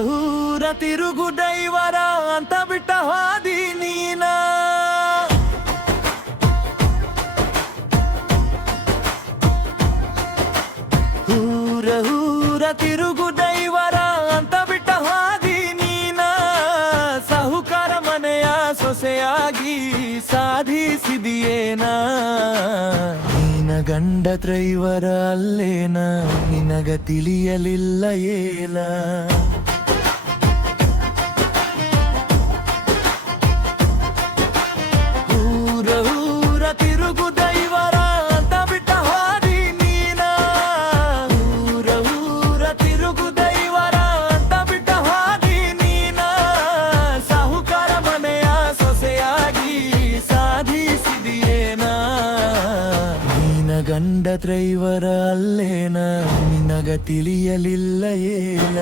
ಊರ ತಿರುಗು ಡೈವರ ಅಂತ ಬಿಟ್ಟ ಹಾದಿ ನೀನ. ಊರ ತಿರುಗು ಡೈವರ ಅಂತ ಬಿಟ್ಟ ಹಾದಿ ನೀನ. ಸಾಹುಕಾರ ಮನೆಯ ಸೊಸೆಯಾಗಿ ಸಾಧಿಸಿದಿಯೇನ. ನಿನ್ನ ಗಂಡ ಡ್ರೈವರ ಅಲ್ಲೇನ, ನಿನಗ ತಿಳಿಯಲಿಲ್ಲ ಏನ. ಊರ ತಿರುಗು ಡೈವರ ಅಂತ ಬಿಟ್ಟ ಹಾದಿ ನೀನ. ಊರ ತಿರುಗು ಡೈವರ ಅಂತ ಬಿಟ್ಟ ಹಾದಿ ನೀನ. ಸಾಹುಕಾರ ಮನೆಯ ಸೊಸೆಯಾಗಿ ಸಾಧಿಸಿದಿಯೇನ. ನಿನ್ನ ಗಂಡ ಡ್ರೈವರ ಅಲ್ಲೇನ, ನಿನಗ ತಿಳಿಯಲಿಲ್ಲ ಏನ.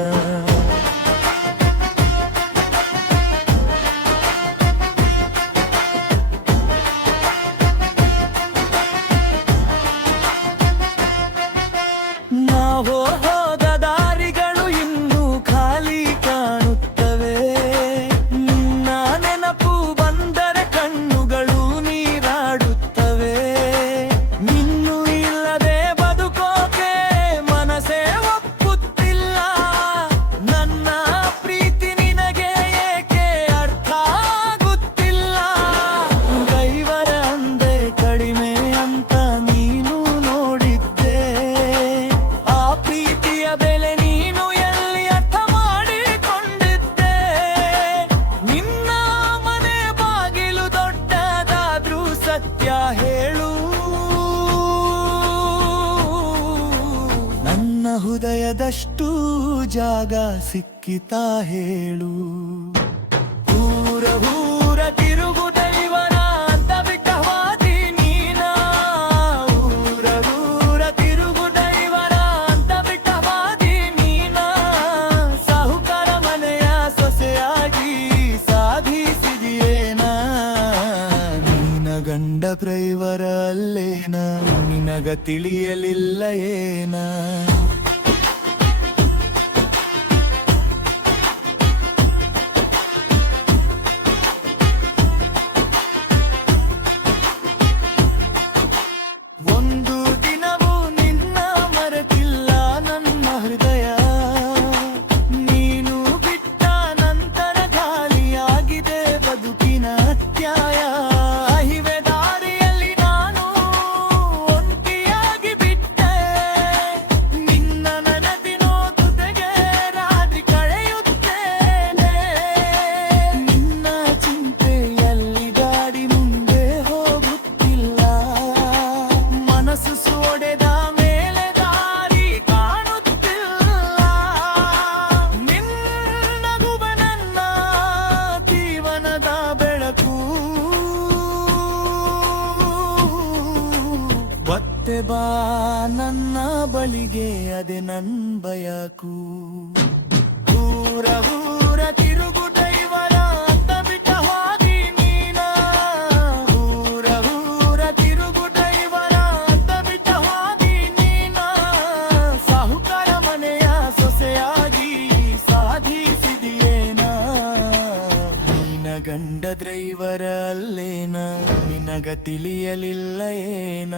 ನಾವು ಹೋದ ದಾರಿಗಳು ಇನ್ನೂ ಖಾಲಿ ಕಾಣುತ್ತವೆ. ನಿನ್ನ ನೆನಪು ಬಂದರೆ ಕಣ್ಣುಗಳು ನೀರಾಡುತ್ತವೆ. ನಿನ್ನೂ ಇಲ್ಲದೆ ಬದುಕೋಕೆ ಮನಸ್ಸೇ ಒಪ್ಪುತ್ತಿಲ್ಲ. ನನ್ನ ಪ್ರೀತಿ ನಿನಗೆ ಏಕೆ ಅರ್ಥ ಆಗುತ್ತಿಲ್ಲ. ಡ್ರೈವರ ಅಂದೆ ಕಡಿಮೆ ಅಂತ ನೀನು ನೋಡಿದ್ದೆ. ಆ ಪ್ರೀತಿಯ ಬೆಲೆ ನೀನು ಎಲ್ಲಿ ಅರ್ಥ ಮಾಡಿಕೊಂಡಿದ್ದೆ. ನಿನ್ನ ಮನೆ ಬಾಗಿಲು ದೊಡ್ಡದಾದ್ರೂ ಸತ್ಯ ಹೇಳು. ನನ್ನ ಹೃದಯದಷ್ಟು ಜಾಗ ಸಿಕ್ಕಿತಾ ಹೇಳು. ಊರ ತಿರುಗು ಡೈವರ ಅಂತ ಬಿಟ್ಟ ಹಾದಿ ನೀನ. ಊರ ತಿರುಗು ಡೈವರ ಅಂತ ಬಿಟ್ಟ ಹಾದಿ ನೀನ. ಸಾಹುಕಾರ ಮನೆಯ ಸೊಸೆಯಾಗಿ ಸಾಧಿಸಿದಿಯೇನ. ನಿನ್ನ ಗಂಡ ಡ್ರೈವರ ಅಲ್ಲೇನ, ನಿನಗ ತಿಳಿಯಲಿಲ್ಲ ಏನ. ಒಂದು ದಿನವೂ ನಿನ್ನ ಮರೆತಿಲ್ಲ ನನ್ನ ಹೃದಯ. ನೀನು ಬಿಟ್ಟ ನಂತರ ಖಾಲಿಯಾಗಿದೆ ಬದುಕಿನ ಅಧ್ಯಾಯ. ಹಿವೆ ದಾರಿಯಲ್ಲಿ ನಾನು ಒಂಟಿಯಾಗಿ ಬಿಟ್ಟೆ. ನಿನ್ನ ನೆನಪಿನೋ ಜೊತೆಗೆ ರಾತ್ರಿ ಕಳೆಯುತ್ತೇನೆ. ನಿನ್ನ ಚಿಂತೆಯಲ್ಲಿ ಗಾಡಿ ಮುಂದೆ ಹೋಗುತ್ತಿಲ್ಲ. ಮನಸ್ಸು ಸೋಡೆದ ಮೇಲೆ ದಾರಿ ಕಾಣುತ್ತಿಲ್ಲ. ನಿನ್ನಗುವ ನನ್ನ ಜೀವನದ ಬೆಳಕು. ಮತ್ತೆ ಬಾ ನನ್ನ ಬಳಿಗೆ, ಅದೇ ನನ್ ಬಯಕು. ಊರ ತಿರುಗು ಡೈವರ ಅಂತ ಬಿಟ್ಟ ಹಾದಿ ನೀನ. ಊರ ತಿರುಗು ಡೈವರ ಅಂತ ಬಿಟ್ಟ ಹಾದಿ ನೀನ. ಸಾಹುಕಾರ ಮನೆಯ ಸೊಸೆಯಾಗಿ ಸಾಧಿಸಿದಿಯೇನ. ನಿನ್ನ ಗಂಡ ಡ್ರೈವರ ಅಲ್ಲೇನ, ನಿನಗ ತಿಳಿಯಲಿಲ್ಲ ಏನ.